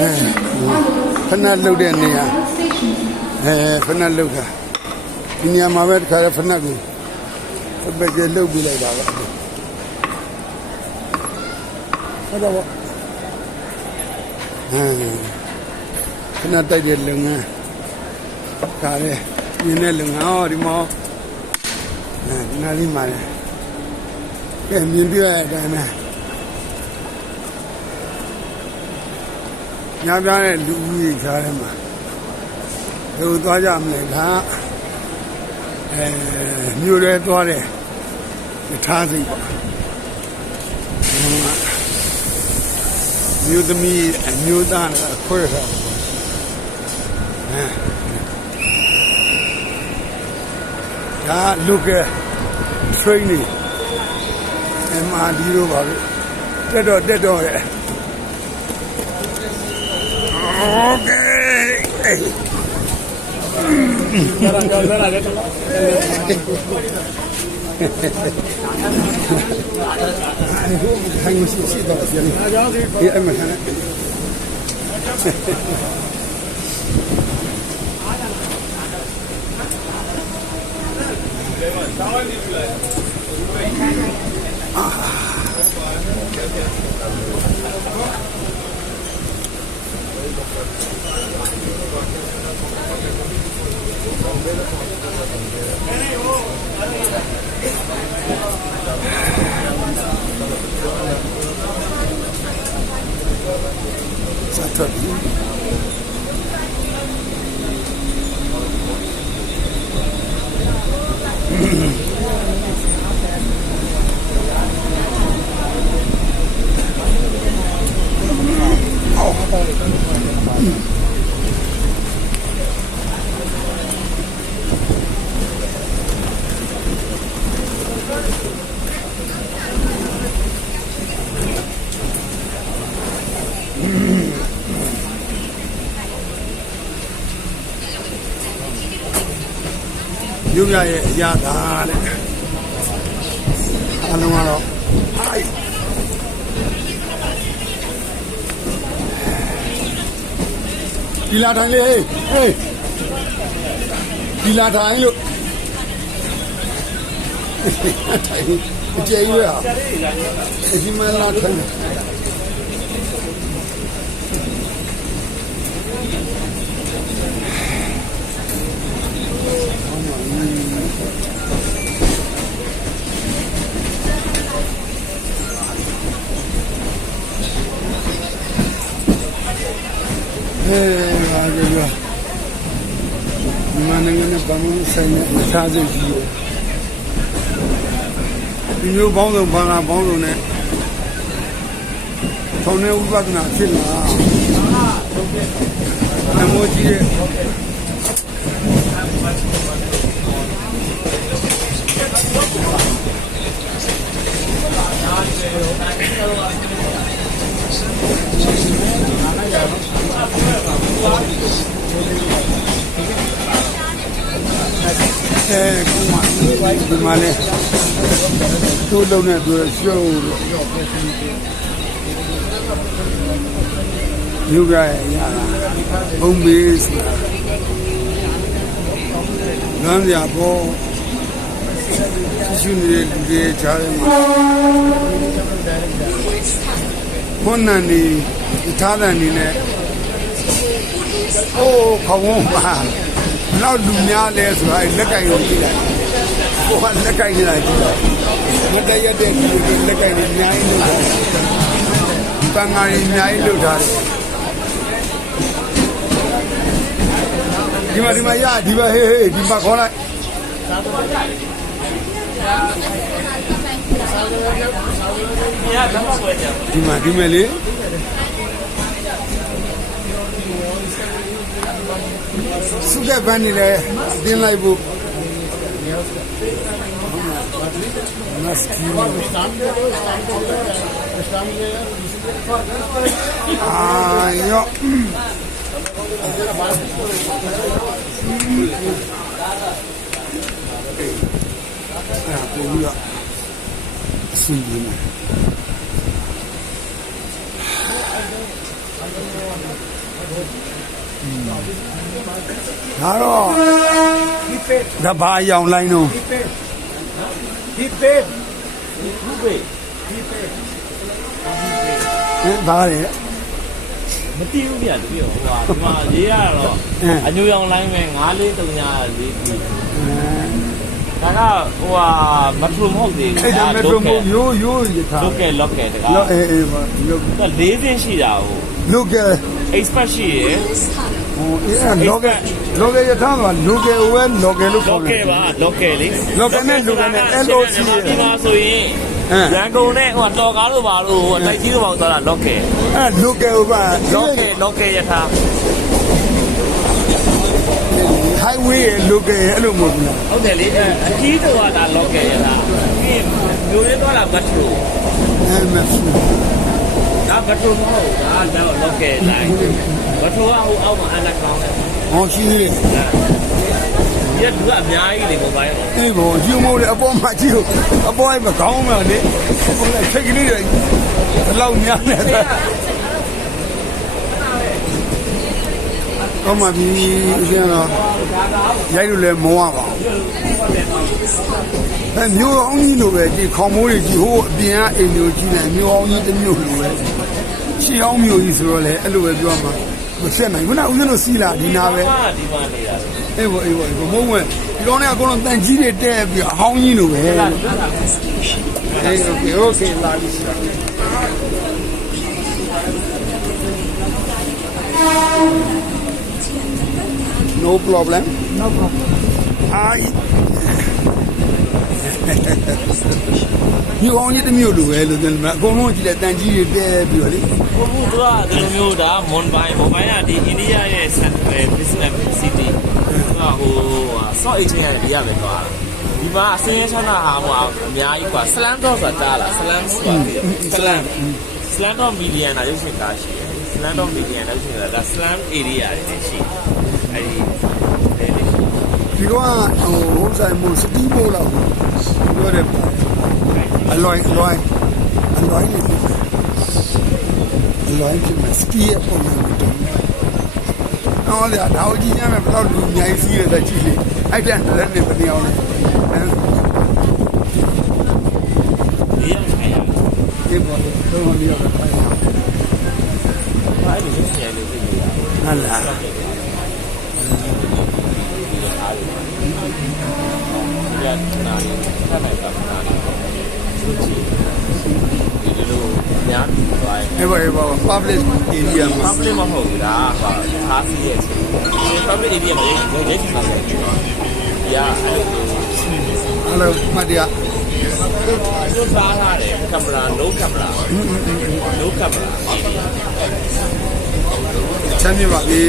အဲဖနက်လုတ်တဲ့နေရာအဲဖနက်လုတ်တာဒီနေရာမှာပဲတခါရဖနက်ကိုပက်ကျလုတ်ပြီးလိုက်တာပါဟုတ်တော့အဲဖနက်တိုက်တဲ့လုပ်ငန်းကားရဲမြင်တဲ့လုပ်ငန်းဟောဒီမှာအဲဒီနားလေးမှာလေကဲမြင်ပြရတဲ့အတိုင်း ပဲညပြားတဲ့လူဦးကြီးကြားထဲမှာဘယ်လိုသွားကြမလဲခါအဲမြို့ရဲသွားတယ်ထားစိတ်ပါမြို့သမီးအမျိုးသားနဲ့ခွဲထားအဲဒါ local training MRD တို့ပါပဲတက်တော့တက်တော့ရဲ့ Okay. ခိုင်းမရှိရှိတော့ပြန်။ အား မှာခဏစထွက်ပြီမြို့ရရဲ့အရာသာတဲ့အလုံးကတော့အိုက်ဒီလာထိုင်လေဟေးဟေးဒီလာထိုင်လို့ထိုင်အကျဉ်းရအဒီမလာထိုင် အဲဟာကြည့်ရမနငနဲ့ဘာမှဆိုင်နေအစားစိတ်ကြီးရောဒီမျိုးပေါင်းစုံဘာသာပေါင်းစုံနဲ့ထောင်းနေဥပဒနာဖြစ်လာနမောကြီးရဲ့ ဒီမှာလဲသူ့လုံးနဲ့သူရှုံးလို့ယူကြရရဘုံမေးဆိုတာလမ်းပြပေါ်ရှိနေတဲ့လူတွေချားတယ်မှာခွန်းနန်ဒီထားတဲ့အနေနဲ့အိုးခေါင်းဝန်းပါနောက်လူများလဲဆိုတာလက်ကင်ကိုကြည့်လိုက် ဟိုကလက်ကင်နေတာကြည့်လိုက်မတရက်တဲ့လူတွေလက်ကင်နေအများကြီးလို့ပန်းငါးကြီးအများကြီးလို့ထားတယ်ဒီမှာဒီမှာရဒီမှာဟေးဟေးဒီမှာခေါ်လိုက်ဒီမှာဒီမဲ့လေစုကပန်းနေလဲတင်းလိုက်ဖို့ မစကီအာယောအဲ့ ဒါပုံပြီးတော့အဆင်ပြေနေဒါတော့ဒီပေဒါဘာအယောင်လိုင်းတော့ဒီပေဒီပေခုပဲဟင်ဘာလဲမတီးဘူးဗျာတပည့်ဟိုဟာဒီမှာရေးရတော့အင်းအညူရောင်လိုင်းပဲ9434ပြီဒါကဟိုဟာမထရမဟုတ်သေးဘူးအဲ့ဒါမက်ထရိုမိုရိုးရိုးရထားလောက်ကဲလောက်ကဲတကားလောအေးအေးပါလောဒါ၄စင်းရှိတာဟိုလောက expert ရှိရယ် ဟိုအဲ့လောကလောကရထားမှာလောကဝဲလောကလို့ခေါလော်က်ကဲတယ်ပါလောက်ကဲလေလောက်ကဲနဲ့လောကဲနဲ့ LOC ရယ်ဒီမှာဆိုရင်အင်းရန်ကုန်နဲ့ဟိုတော်ကားလို့ပါလို့ဟိုတိုက်ကြီးလို့ပါသွားတာလောက်ကဲအဲ့လောကဥပါလောက်ကဲလောက်ကဲရထား highway ရဲ့လောကရဲ့အဲ့လိုမဟုတ်ဘူးလားဟုတ်တယ်လေအဲအကြီးတော်ကဒါလောက်ကဲရထားပြီးမျိုးရင်းသွားတာမထရအဲ့မဆူ ဒါဘတ်ထရိုမဟုတ်ဒါတော့လောက်ကဲလိုက်ဘတ်ထရိုကဟိုအောက်မှာအလက်ကောင်းတယ်ဟောရှိသေးတယ်ရက်လူကအများကြီးလေကိုပါရဲ့အေးဘောယူမိုးလေအပေါ်မှာကြည့်လို့အပေါ်အဲ့မကောင်းမှလေဟိုလည်းချိတ်ကလေးတွေဘယ်လောက်များနေလဲကောင်းပါပြီအရှင်တော့ရိုက်လို့လည်းမဝပါဘူးအဲမျိုးအောင်ကြီးလိုပဲဒီခေါင်မိုးတွေကြီးဟိုအပြင်ကအိမ်မျိုးကြီးနေမျိုးအောင်ကြီးတစ်မျိုးလိုပဲ ရှင်းအောင်မျိုးကြီးဆိုတော့လေအဲ့လိုပဲပြောမှာမဆက်နိုင်ဘူးနော်ဦးဇင်းတို့စီးလာဒီနာပဲ ဟာဒီမှာနေတာ အေးဘောအေးဘောအေးဘောမုံဝင်ဒီကောင်เนี่ยအကုန်လုံးတန်ကြီးတွေတဲ့ပြီးအဟောင်းကြီးလိုပဲအေးโอเคโอเคလာပြီဆရာ No problem no problem အာ ညောင်းကြီးတမျိုးလိုပဲလို့ပြောမှာအကုန်လုံးကြည့်လိုက်တန်ကြီးတွေပြဲပြီးတော့လေဘုံဘုံတို့ကဒီလိုမျိုးဒါမွန်ဘိုင်မွန်ဘိုင်ကဒီအိန္ဒိယရဲ့ဆက်ပဲ business city ဟာဟိုဆော့အေဂျင့်ရဒီရပဲကွာဒီမှာအစင်းရချမ်းသာဟာဟိုအများကြီးကွာ slam တော့ဆိုတာတားလား slam ဆိုတာပြီး slam slam တော့ million တာရုပ်ရှင်ကားရှိတယ် slam တော့ million တာရုပ်ရှင်ကားဒါ slam area တွေရှိအဲဒီ ဒီကောင်ကဟိုဟိုဆိုင်မို့စတီးမို့လောက်ပြောတယ်အလွိုင်းအလွိုင်းအလွိုင်းလေးအလွိုင်းဖြစ်မှာစတီးရဲ့ပုံမှန်ကိုတော့ဟောလေဒါကိုကြည့်ရမယ်ဘယ်တော့လူအများကြီးစီးရတဲ့ကြည့်လေအဲ့တဲ့လည်းနေမနေအောင်လေဒီရခိုင်ရဒီပေါ်တော့မပြောတော့ခိုင်းဘာလို့ရုပ်ရှင်လေးသိနေရလဲ ဟာလားဒီကနာရီခဏနိုင်တာနာရီသူချီဒီလိုညာသွားရင်အဲ့ဘောဘော public area မှာ public မဟုတ်ဘူးလားဟာဟာစီရဲ့ public area မှာရုပ်ရုပ်ရှင်မှာလေရာအဲ့လိုဟယ်လိုမတရားသူသားထားတယ်ကင်မရာ no camera no camera ချမ်းမြေပါပြီ